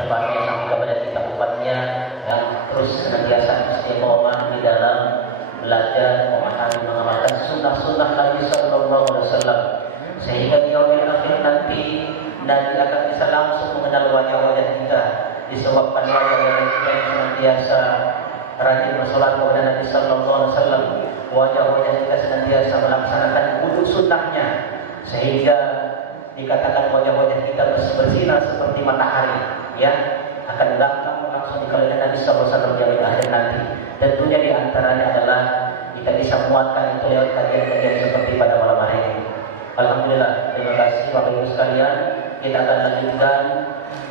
Tepatnya sampai kepada kita umatnya yang terus senantiasa istiqomah di dalam belajar, memahami, mengamalkan sunnah-sunnah Nabi Sallallahu Alaihi Wasallam, sehingga di yaumil akhir nanti Nabi akan bisa langsung mengenal wajah-wajah kita, disebabkan wajah-wajah kita yang senantiasa rajin bersolat kepada Nabi Sallallahu Alaihi Wasallam, wajah-wajah kita senantiasa melaksanakan wudhu sunnahnya, sehingga dikatakan wajah-wajah kita bersinar seperti matahari, ya, akan datang langsung dikalikan Nabi Sallallahu Alaihi Wasallam di akhir nanti. Tentunya diantaranya adalah kita bisa muatkan itu lewat kajian-kajian seperti pada malam hari ini. Alhamdulillah, terima kasih Bapak Ibu sekalian. Kita akan lanjutkan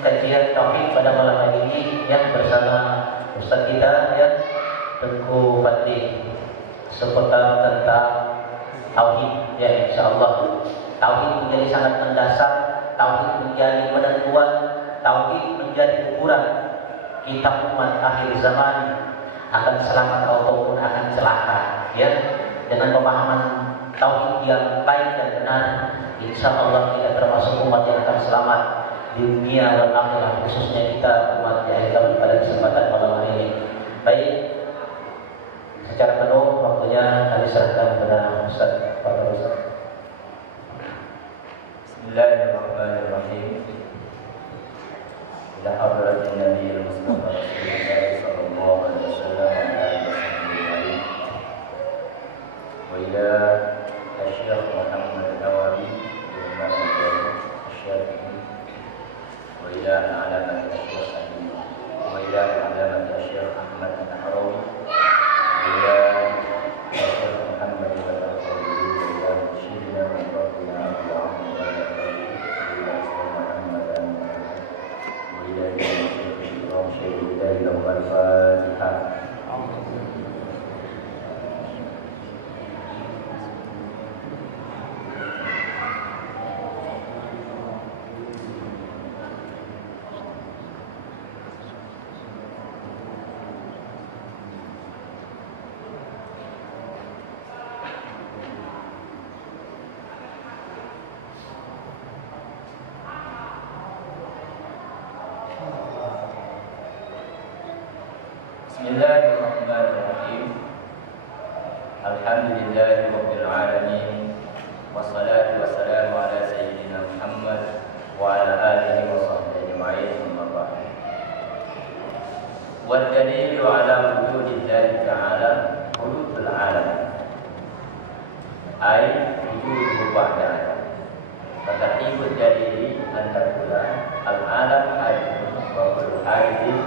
kajian tauhid pada malam hari ini yang bersama Ustaz kita, ya, Tengku Fadli, seputar tentang tauhid, ya, insyaallah. Tauhid menjadi sangat mendasar, tauhid menjadi penentuan, tauhid menjadi ukuran kita umat akhir zaman akan selamat ataupun akan celaka, ya. Dengan pemahaman tauhid yang baik dan benar, insya Allah kita termasuk umat yang akan selamat di dunia dan akhirat, khususnya kita umat yang akan pada kesempatan malam hari ini. Baik, secara penuh waktunya kami serahkan kepada Ustaz. Pak Ustaz. Bismillahirrahmanirrahim. Ila hadratin Nabiyil Mustafa Rasulullah sallallahu alaihi wasallam wa ila Syekh Muhammad Nawawi Imam Syafi'i wa ila alamat Syekh Ali wa ila alamat Syekh Ahmad Nahrawi wa ila Syekh Muhammad Al-Fatihah. Bismillahirrahmanirrahim. Alhamdulillahi rabbil alamin. Wassalatu wassalamu ala sayyidina Muhammad wa ala alihi wa sahbihi ajma'in. Amma ba'd. Wad dalilu ala wujudillahi ta'ala hulul alam. Ai wujudu ba'da. Fatatibud dalili an taqula al-alam hadirun wa kullu haidin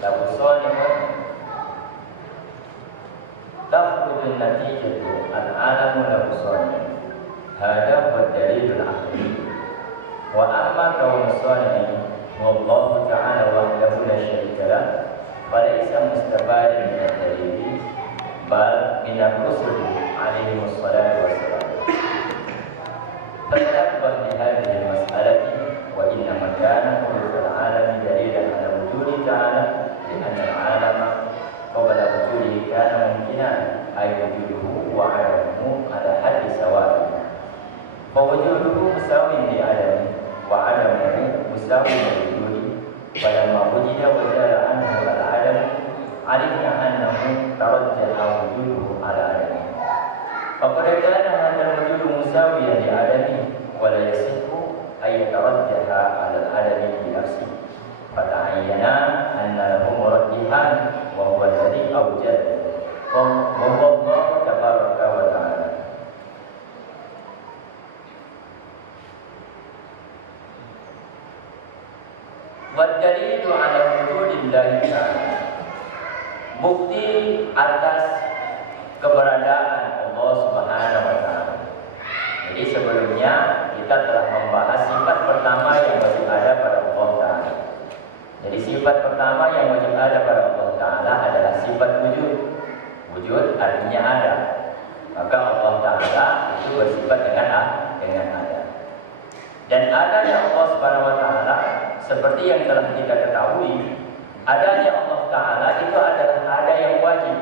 lahu salihun tafrudun natijatu al-alamu lahu salih. Hada huwa dalilul aqli. Wa amma kaunu salih wallahu ta'ala wahdahu la syarika lah falaysa mustafadan min ad-dalili bal min ar-rusul alaihi wassalatu wassalam. Fatakbah li hadhihi al-mas'alati wa innama kana hulul alami dalilan ala wujudi ta'ala لأن العالم قبل وجوده كان ممكنا أي وجوده وعدمه على حد سواء فوجوده مساو لعدمه وعدمه مساو لوجوده فلما وجد وزال عنه العدم علمنا أنه ترجح وجوده على عدمه فقد كان هذا الوجود مساويا لعدمه ولا يصح أن يترجح على العدم بنفسه فتعين أن له مرجحا وهو الذي أوجد وهو الله تبارك وتعالى. والدليل على وجود الله تعالى, bukti atas keberadaan Allah Subhanahu wa taala. Jadi sebelumnya kita telah membahas sifat pertama yang wajib ada pada Allah Ta'ala. Jadi sifat pertama yang wajib ada pada Allah Ta'ala adalah sifat wujud. Wujud artinya ada. Maka Allah Ta'ala itu bersifat dengan ada. Dan adanya Allah Subhanahu wa Ta'ala seperti yang telah kita ketahui, adanya Allah Ta'ala itu adalah ada yang wajib.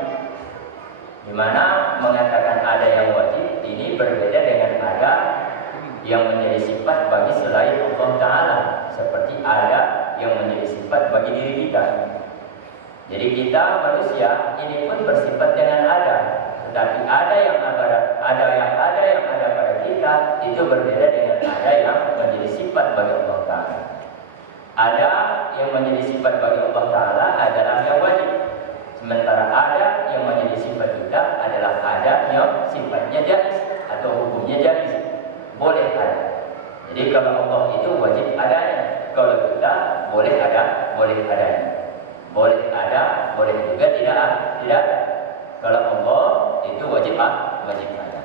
Di mana mengatakan ada yang wajib ini berbeda dengan ada yang menjadi sifat bagi selain Allah Ta'ala. seperti ada yang menjadi sifat bagi diri kita. Jadi kita manusia ini pun bersifat dengan ada, tetapi ada yang ada pada kita itu berbeda dengan ada yang menjadi sifat bagi Allah Ta'ala. Ada yang menjadi sifat bagi Allah Ta'ala adalah yang wajib, sementara ada yang menjadi sifat kita adalah ada yang sifatnya jaiz atau hukumnya jaiz, boleh ada. Jadi kalau Allah itu wajib adanya, kalau kita boleh ada, boleh adanya. Boleh ada, boleh juga tidak ada. Kalau Allah itu wajib ada.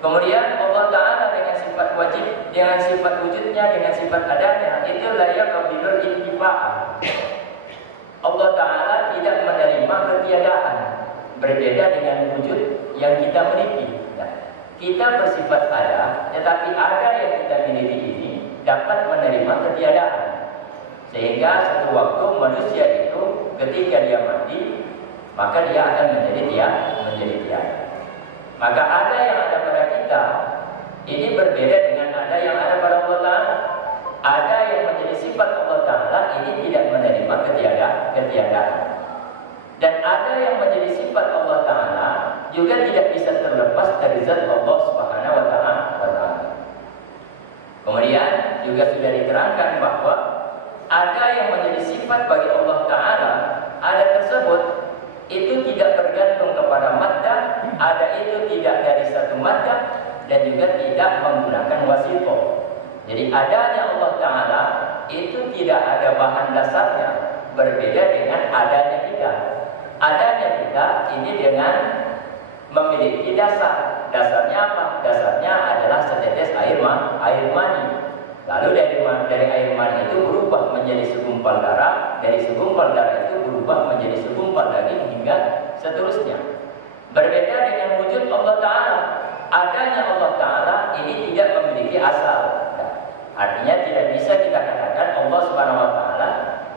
Kemudian Allah Ta'ala dengan sifat wajib, dengan sifat wujudnya, dengan sifat adanya, itu layak qabilul intifa'ah. Allah Ta'ala tidak menerima ketiadaan, berbeda dengan wujud yang kita miliki. Nah, kita bersifat ada, tetapi ada yang kita miliki ini dapat menerima ketiadaan. Sehingga satu waktu manusia itu ketika dia mati, maka dia akan menjadi tiada. Maka ada yang ada pada kita ini berbeda dengan ada yang ada pada Allah Ta'ala. Ada yang menjadi sifat Allah Ta'ala ini tidak menerima ketiadaan. Dan ada yang menjadi sifat Allah Ta'ala juga tidak bisa terlepas dari zat Allah Subhanahu wa Ta'ala. Kemudian juga sudah diterangkan bahwa ada yang menjadi sifat bagi Allah Ta'ala, ada tersebut itu tidak bergantung kepada maddah, ada itu tidak dari satu maddah, dan juga tidak menggunakan wasithah. Jadi adanya Allah Ta'ala itu tidak ada bahan dasarnya, berbeda dengan adanya kita. Adanya kita ini dengan memiliki dasar. Dasarnya apa? Dasarnya adalah setetes air mani. Lalu dari air mani itu berubah menjadi segumpal darah, dari segumpal darah itu berubah menjadi segumpal daging hingga seterusnya. Berbeda dengan wujud Allah Ta'ala. Adanya Allah Ta'ala ini tidak memiliki asal. Nah, artinya tidak bisa kita katakan Allah Subhanahu wa Ta'ala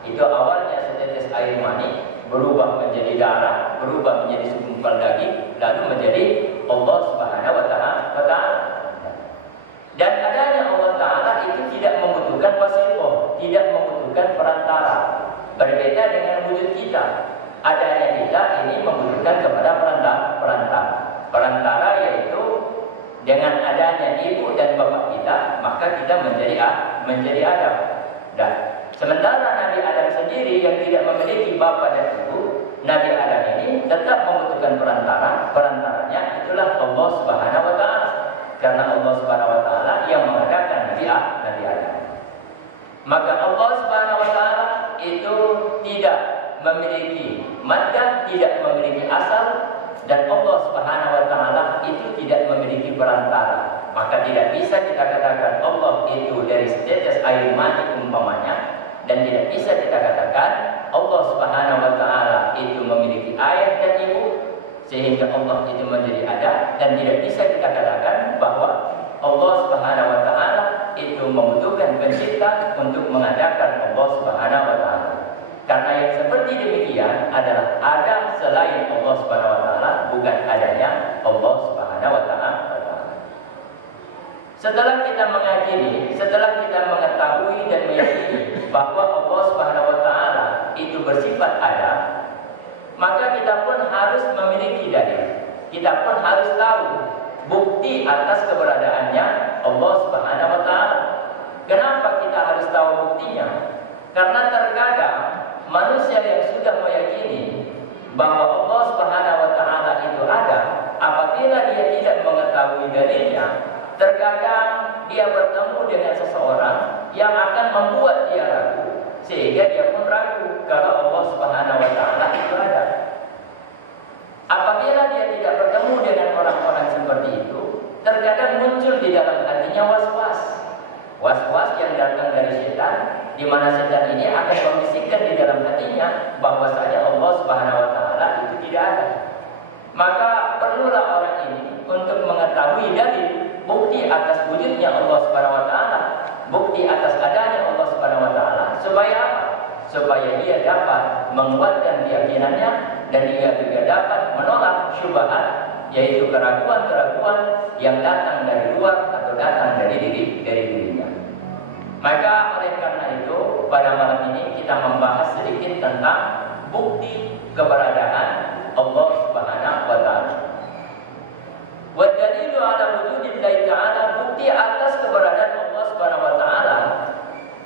itu awalnya setetes air mani, berubah menjadi darah, berubah menjadi segumpal daging, lalu menjadi Allah Subhanahu wa Ta'ala. Dan adanya Allah Ta'ala itu tidak membutuhkan wasithah, tidak membutuhkan perantara. Berbeda dengan wujud kita. Adanya kita ini membutuhkan kepada perantara. Perantara yaitu dengan adanya ibu dan bapak kita, maka kita menjadi Adam. Dan sementara Nabi Adam sendiri yang tidak memiliki bapak dan ibu, Nabi Adam ini tetap membutuhkan perantara. Perantaranya itulah Allah Subhanahu wa Ta'ala. Karena Allah Subhanahu wa Ta'ala yang mengadakan Nabi Adam. Maka Allah Subhanahu wa Ta'ala itu tidak memiliki maddah, tidak memiliki asal, dan Allah Subhanahu wa Ta'ala itu tidak memiliki perantara. Maka tidak bisa kita katakan Allah itu dari setetes air mani umpamanya, dan tidak bisa kita katakan Allah Subhanahu wa Ta'ala itu memiliki ayah dan ibu sehingga Allah itu menjadi ada, dan tidak bisa kita katakan bahwa Allah Subhanahu wa Ta'ala itu membutuhkan pencipta untuk mengadakan Allah Subhanahu wa Ta'ala. Karena yang seperti demikian adalah ada selain Allah Subhanahu wa Ta'ala, bukan adanya Allah Subhanahu wa Ta'ala. Setelah kita mengakhiri, setelah kita mengetahui dan meyakini bahwa Allah Subhanahu wa Ta'ala itu bersifat ada, maka kita pun harus memiliki dalil. Kita pun harus tahu bukti atas keberadaannya Allah Subhanahu wa Ta'ala. Kenapa kita harus tahu buktinya? Karena terkadang manusia yang sudah meyakini bahwa Allah Subhanahu wa Ta'ala itu ada, apabila dia tidak mengetahui dalilnya, terkadang dia bertemu dengan seseorang yang akan membuat dia ragu, sehingga dia pun ragu kalau Allah Subhanahu wa Ta'ala itu ada. Apabila dia tidak bertemu dengan orang-orang seperti itu, terkadang muncul di dalam hatinya was-was. Was-was yang datang dari setan, di mana setan ini akan membisikkan di dalam hatinya bahwasanya Allah Subhanahu wa Ta'ala itu tidak ada. Maka perlulah orang ini untuk mengetahui dalil, bukti atas wujudnya Allah Subhanahu wa Ta'ala, bukti atas adanya Allah Subhanahu wa Ta'ala, supaya apa? Supaya dia dapat menguatkan keyakinannya, dan dia juga dapat menolak syubhat, yaitu keraguan-keraguan yang datang dari luar atau datang dari dirinya. Maka oleh karena itu pada malam ini kita membahas sedikit tentang bukti keberadaan Allah Subhanahu wa taala. Wa dalilu ala wujudillahi ta'ala, bukti atas keberadaan Allah Subhanahu wa taala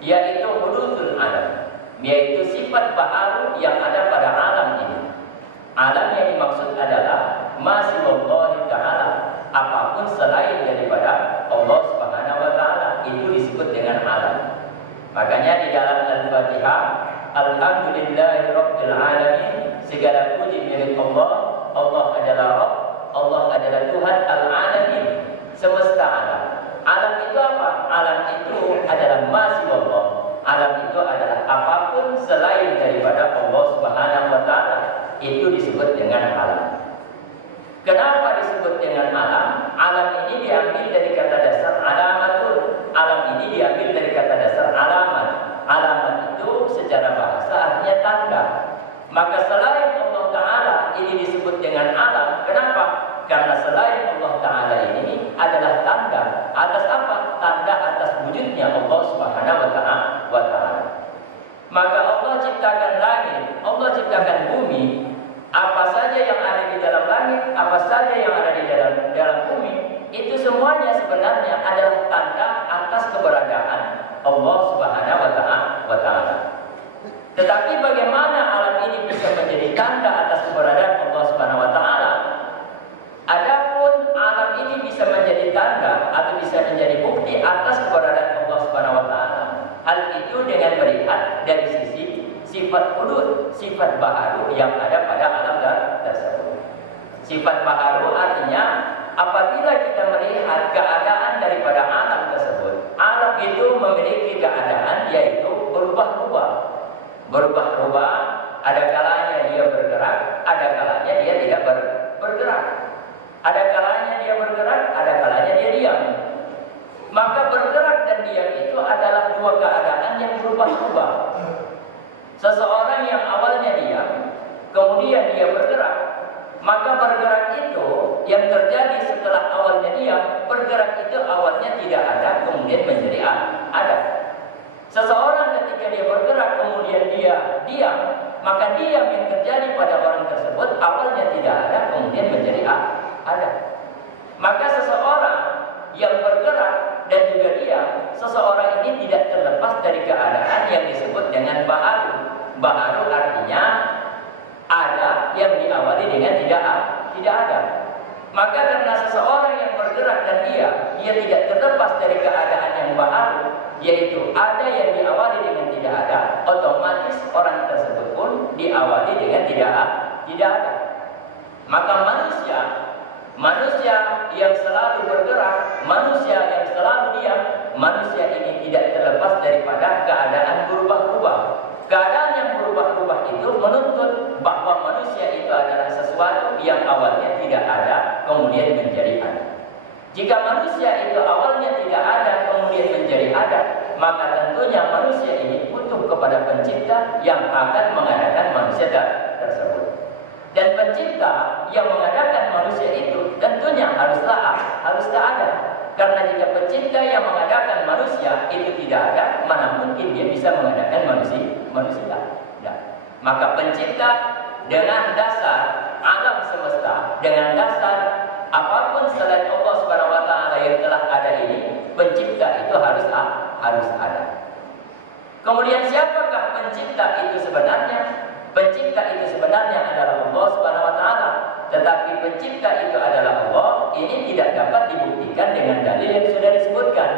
yaitu hududul alam, yaitu sifat baharu yang ada pada alam ini. Alam yang dimaksud adalah masiwallahi ta'ala, apapun selain daripada Allah Subhanahu wa taala itu disebut dengan alam. Makanya di dalam Al-Fatihah, alhamdulillahirabbil alamin, segala puji milik Allah. Allah adalah Rabb, Allah adalah Tuhan al-alamin, semesta alam. Alam itu apa? Alam itu adalah masiwallah. Alam itu adalah apapun selain daripada Allah Subhanahu wa taala itu disebut dengan alam. Kenapa disebut dengan alam? Alam ini diambil dari kata dasar alamatul. Alam ini diambil dari kata dasar alamat. Alamat itu secara bahasa artinya tanda. Maka selain Allah Ta'ala ini disebut dengan alam. Kenapa? Karena selain Allah Ta'ala ini adalah tanda. Atas apa? Tanda atas wujudnya Allah Subhanahu wa Ta'ala. Maka Allah ciptakan langit, Allah ciptakan bumi. Apa saja yang ada di dalam langit, apa saja yang ada di dalam bumi, itu semuanya sebenarnya adalah tanda atas keberadaan Allah Subhanahu wa taala. Tetapi bagaimana alam ini bisa menjadi tanda atas keberadaan Allah Subhanahu wa taala? Adapun alam ini bisa menjadi tanda atau bisa menjadi bukti atas keberadaan Allah Subhanahu wa taala. Hal itu dengan melihat dari sisi sifat hudud, sifat baharu yang ada pada alam tersebut. Sifat baharu artinya apabila kita melihat keadaan daripada alam tersebut, alam itu memiliki keadaan yaitu berubah-ubah. Berubah-ubah, ada kalanya dia bergerak, ada kalanya dia tidak bergerak. Ada kalanya dia bergerak, ada kalanya dia diam. Maka bergerak dan diam itu adalah dua keadaan yang berubah-ubah. Seseorang yang awalnya diam, kemudian dia bergerak, maka bergerak itu yang terjadi setelah awalnya diam, bergerak itu awalnya tidak ada, kemudian menjadi ada. Seseorang ketika dia bergerak, kemudian dia diam, maka diam yang terjadi pada orang tersebut awalnya tidak ada, kemudian menjadi ada. Maka seseorang yang bergerak dan juga diam, seseorang ini tidak terlepas dari keadaan yang disebut dengan baharu. Baharu artinya ada yang diawali dengan tidak ada. Maka karena seseorang yang bergerak dan dia tidak terlepas dari keadaan yang baharu, yaitu ada yang diawali dengan tidak ada, otomatis orang tersebut pun diawali dengan tidak ada. Maka manusia yang selalu bergerak, manusia yang selalu diam, manusia ini tidak terlepas daripada keadaan berubah-ubah. Keadaan yang berubah-ubah itu menuntut bahwa manusia itu adalah sesuatu yang awalnya tidak ada, kemudian menjadi ada. Jika manusia itu awalnya tidak ada, kemudian menjadi ada, maka tentunya manusia ini butuh kepada pencipta yang akan mengadakan manusia tersebut. Dan pencipta yang mengadakan manusia itu tentunya haruslah ada. Karena jika pencipta yang mengadakan manusia itu tidak ada, mana mungkin dia bisa mengadakan manusia? Tidak. Maka pencipta dengan dasar alam semesta, dengan dasar apapun selain Allah Subhanahu wa taala yang telah ada ini, pencipta itu harus ada. Kemudian siapakah pencipta itu sebenarnya? Pencipta itu sebenarnya adalah Allah Subhanahu wa taala. Tetapi pencipta itu adalah Allah, ini tidak dapat dibuktikan dengan dalil yang sudah disebutkan.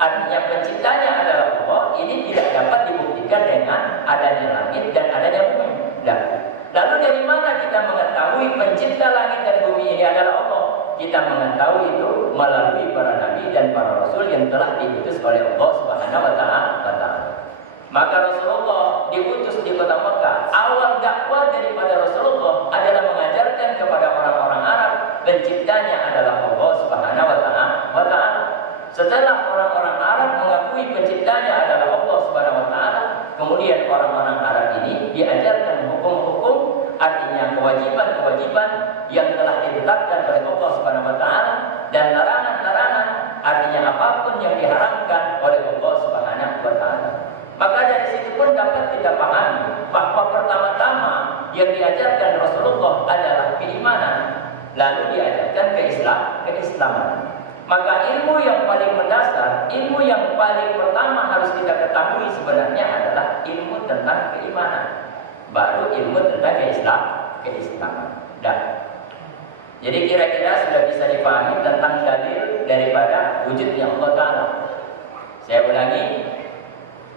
Artinya penciptanya adalah Allah, ini tidak dapat dibuktikan dengan adanya langit dan adanya bumi. Lalu dari mana kita mengetahui pencipta langit dan bumi ini adalah Allah? Kita mengetahui itu melalui para nabi dan para rasul yang telah diutus oleh Allah Subhanahu wa taala. Maka Rasulullah diutus di kota Mekah. Awal dakwah daripada Rasulullah adalah mengajarkan kepada orang-orang Arab penciptanya adalah Allah Subhanahu wa taala. Setelah orang-orang Arab mengakui penciptanya adalah Allah Subhanahu wa taala, kemudian orang-orang Arab ini diajarkan hukum-hukum, artinya kewajiban-kewajiban yang telah ditetapkan oleh Allah Subhanahu wa taala dan larangan-larangan, artinya apapun yang diharamkan oleh Allah Subhanahu wa bahwa pertama-tama yang diajarkan Rasulullah adalah keimanan, lalu diajarkan keislaman. Maka ilmu yang paling mendasar, ilmu yang paling pertama harus kita ketahui sebenarnya adalah ilmu tentang keimanan, baru ilmu tentang keislaman. Jadi kira-kira sudah bisa dipahami tentang dalil daripada wujudnya Allah Ta'ala. Saya ulangi,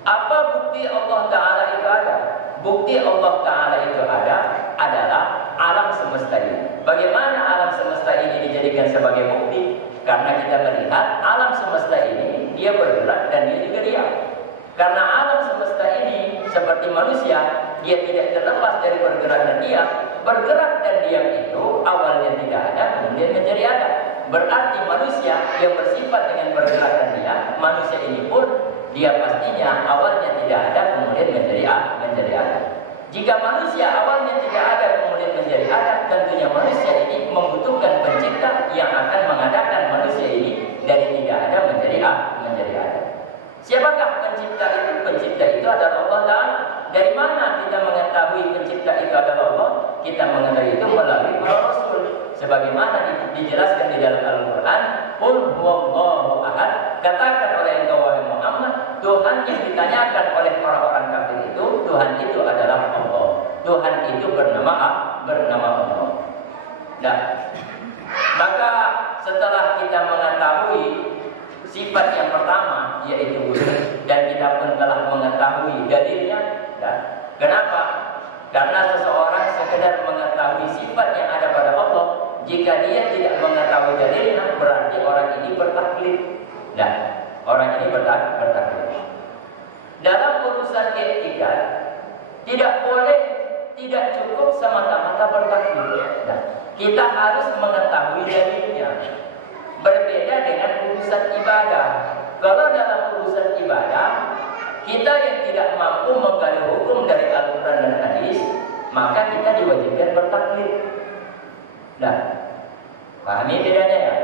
apa bukti Allah Ta'ala itu ada? Bukti Allah Ta'ala itu ada adalah alam semesta ini. Bagaimana alam semesta ini dijadikan sebagai bukti? Karena kita melihat alam semesta ini dia bergerak dan dia juga diam. Karena alam semesta ini seperti manusia, dia tidak terlepas dari bergerak dan diam. Bergerak dan diam itu awalnya tidak ada, kemudian menjadi ada. Berarti manusia yang bersifat dengan bergerak dan diam, manusia ini pun dia pastinya awalnya tidak ada, kemudian menjadi ada. Jika manusia awalnya tidak ada, kemudian menjadi ada, tentunya manusia ini membutuhkan pencipta yang akan mengadakan manusia ini dari tidak ada menjadi ada. Siapakah pencipta itu? Pencipta itu adalah Allah Ta'ala. Dari mana kita mengetahui pencipta itu adalah Allah? Kita mengetahui itu melalui para Rasul. Sebagaimana dijelaskan di dalam Al-Quran, Qul huwallahu ahad. Katakan oleh engkau wahai Muhammad, Tuhan yang ditanyakan oleh orang-orang kafir itu, Tuhan itu adalah Allah. Tuhan itu bernama Allah. Nah, maka setelah kita mengetahui sifat yang pertama yaitu wujud, dan kita pun telah mengetahui dalilnya. Kenapa? Karena seseorang sekedar mengetahui sifat yang ada pada Allah, jika dia tidak mengetahui dalilnya, berarti orang ini bertaklid. Orang ini bertaklid. Dalam urusan etika, tidak cukup semata-mata bertaklid. Kita harus mengetahui dalilnya. Berbeda dengan urusan ibadah. Kalau dalam urusan ibadah, kita yang tidak mampu menggali hukum dari Al-Quran dan Hadis, maka kita diwajibkan bertaklid. Pahami bedanya ya?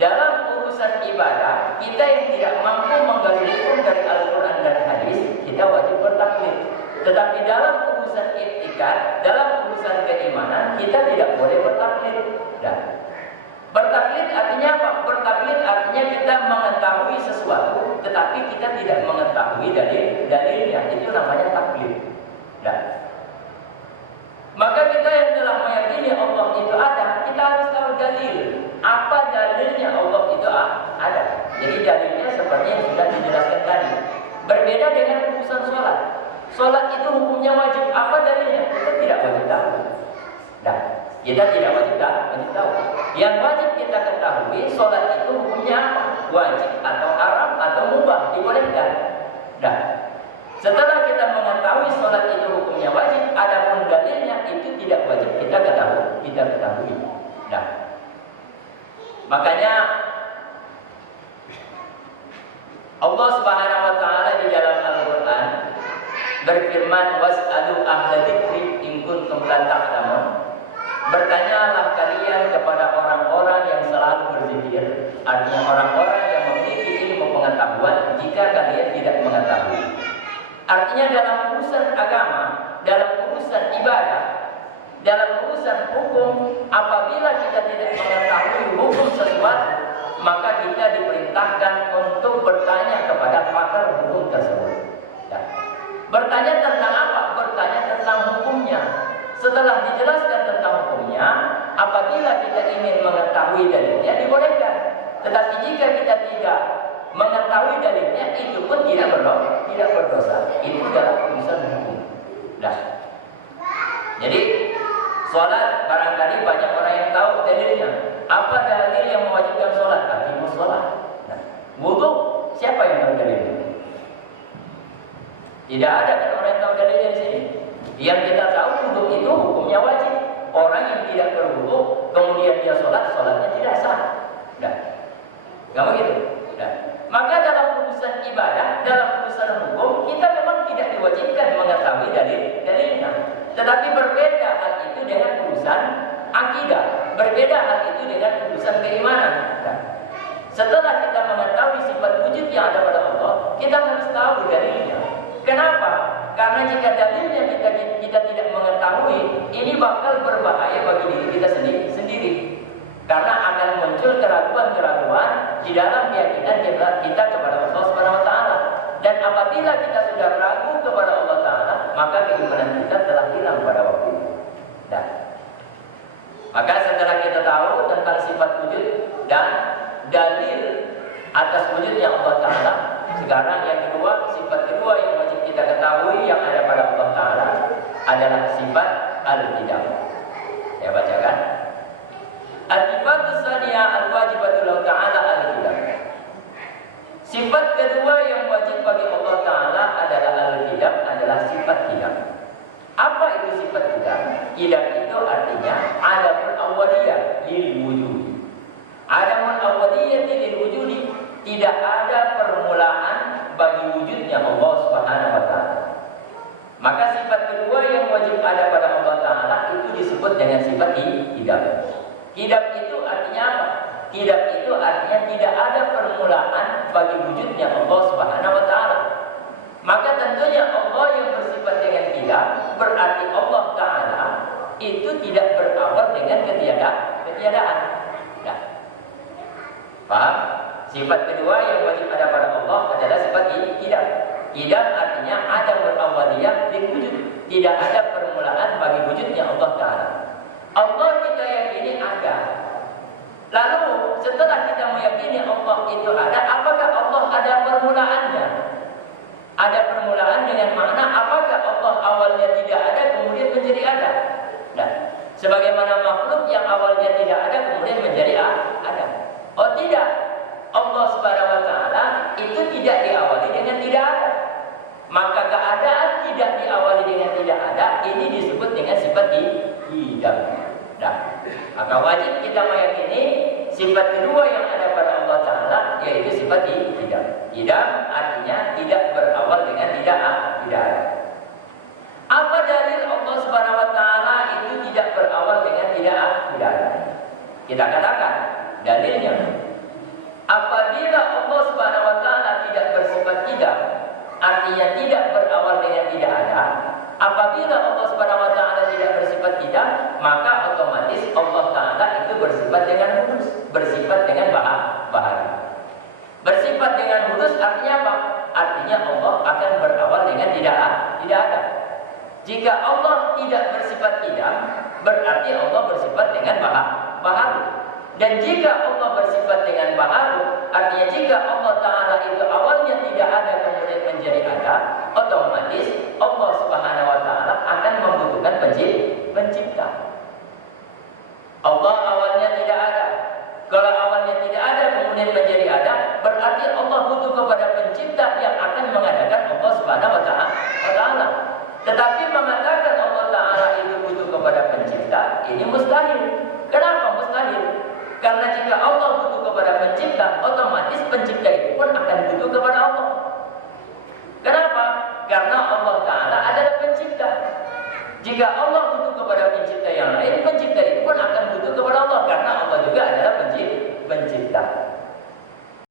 Dalam urusan ibadah, kita yang tidak mampu menggali hukum dari Al-Quran dan Hadis, kita wajib bertaklid. Tetapi dalam urusan etika, dalam urusan keimanan, kita tidak boleh bertaklid. Bertaklid artinya apa? Bertaklid artinya kita mengetahui sesuatu, tetapi kita tidak mengetahui dalilnya. Itu namanya taklid. Maka kita yang telah meyakini Allah itu ada, kita harus tahu dalil. Apa dalilnya Allah itu ada? Jadi dalilnya seperti yang sudah dijelaskan tadi. Berbeda dengan urusan sholat. Sholat itu hukumnya wajib. Apa dalilnya? Kita tidak wajib tahu. Kita tidak wajib tahu. Yang wajib kita ketahui, sholat itu hukumnya apa? Wajib atau haram atau mubah, dibolehkan. Setelah kita mengetahui sholat itu hukumnya wajib, adapun dalilnya itu tidak wajib kita ketahui. Makanya Allah Subhanahu wa taala di dalam Al-Qur'an berfirman, was'alu ahla dzikri in kuntum la ta'lamun. Bertanyalah kalian kepada orang-orang yang selalu berzikir, artinya orang-orang yang memiliki ilmu pengetahuan jika kalian tidak mengetahui. Artinya dalam urusan agama, dalam urusan ibadah, dalam urusan hukum, apabila kita tidak mengetahui hukum sesuatu, maka kita diperintahkan untuk bertanya kepada pakar hukum tersebut. Bertanya tentang apa? Bertanya tentang hukumnya. Setelah dijelaskan tentang hukumnya, apabila kita ingin mengetahui dalilnya, dibolehkan. Tetapi jika kita tidak mengetahui dalilnya, itu pun tidak berdosa. Itu dalam urusan hukum. Jadi sholat barangkali banyak orang yang tahu dalilnya. Apa dalil yang mewajibkan sholat? Aqimus sholat. Wudu, siapa yang tahu dalilnya? Tidak ada kan orang yang tahu dalilnya di sini. Yang kita tahu wudu itu hukumnya wajib. Orang yang tidak berwudu kemudian dia sholat, sholatnya tidak sah. Gak begitu. Maka dalam urusan ibadah, dalam urusan hukum, kita memang tidak diwajibkan mengetahui dalilnya. Tetapi berbeda hal itu dengan urusan akidah. Berbeda hal itu dengan urusan keimanan. Setelah kita mengetahui sifat wujud yang ada pada Allah, kita harus tahu dalilnya. Kenapa? Karena jika dalilnya kita tidak mengetahui, ini bakal berbahaya bagi diri kita sendiri. Karena akan muncul keraguan-keraguan di dalam keyakinan kita kepada Allah Subhanahu wa taala. Dan apabila kita sudah ragu kepada Allah taala, maka keimanan kita telah hilang pada waktu itu. Dan maka setelah kita tahu tentang sifat wujud dan dalil atas wujudnya Allah taala, sekarang yang kedua, sifat kedua yang wajib kita ketahui yang ada pada Allah taala adalah sifat al-qidam. Saya bacakan. Al-sifatu tsaniyah al-wajibatu lahu ta'ala al-qidam. Sifat kedua yang wajib bagi Allah taala adalah al-qidam, adalah sifat qidam. Apa itu sifat qidam? Qidam itu artinya adamul awwaliyah lil wujud. Adamul awwaliyah lil wujud, tidak ada permulaan bagi wujudnya Allah Subhanahu wa taala. Maka sifat kedua yang wajib ada pada Allah taala itu disebut dengan sifat qidam. Qidam itu artinya apa? Qidam itu artinya tidak ada permulaan bagi wujudnya Allah Subhanahu wa taala. Maka tentunya Allah yang bersifat dengan qidam berarti Allah taala itu tidak berawal dengan ketiadaan. Nah, paham? Sifat kedua yang wajib ada pada Allah adalah sifat qidam. Qidam artinya ada berawaliyah di wujud, tidak ada permulaan bagi wujudnya Allah taala. Allah kita yakini ada. Lalu setelah kita meyakini Allah itu ada, apakah Allah ada permulaannya? Ada permulaan dengan makna apakah Allah awalnya tidak ada kemudian menjadi ada? Nah, sebagaimana makhluk yang awalnya tidak ada kemudian menjadi ada. Oh tidak, Allah Subhanahu wa taala itu tidak diawali dengan tidak ada. Maka keadaan tidak diawali dengan tidak ada, ini disebut dengan sifat qidam. Nah, maka wajib kita meyakini sifat kedua yang ada pada Allah taala yaitu sifat qidam. Qidam artinya tidak berawal dengan tidak ada. Apa dalil Allah Subhanahu wa taala itu tidak berawal dengan tidak ada? Kita katakan dalilnya, apabila Allah Subhanahu wa taala tidak bersifat qidam, artinya tidak berawal dengan tidak ada. Apabila Allah Subhanahu wa taala tidak bersifat qidam, maka otomatis Allah taala itu bersifat dengan hudus, bersifat dengan bahari. Bersifat dengan hudus artinya apa? Artinya Allah akan berawal dengan tidak ada. Jika Allah tidak bersifat qidam, berarti Allah bersifat dengan baharu. Dan jika Allah bersifat dengan baharu, artinya jika Allah taala itu awalnya tidak ada kemudian menjadi ada, otomatis Allah Subhanahu wa taala akan membutuhkan pencipta. Allah awalnya tidak ada. Kalau awalnya tidak ada kemudian menjadi ada, berarti Allah butuh kepada pencipta yang akan mengadakan Allah Subhanahu wa taala. Tetapi mengatakan Allah taala itu butuh kepada pencipta, ini mustahil. Kenapa mustahil? Karena jika Allah butuh kepada pencipta, otomatis pencipta itu pun akan butuh kepada Allah. Kenapa? Karena Allah taala adalah pencipta. Jika Allah butuh kepada pencipta yang lain, pencipta itu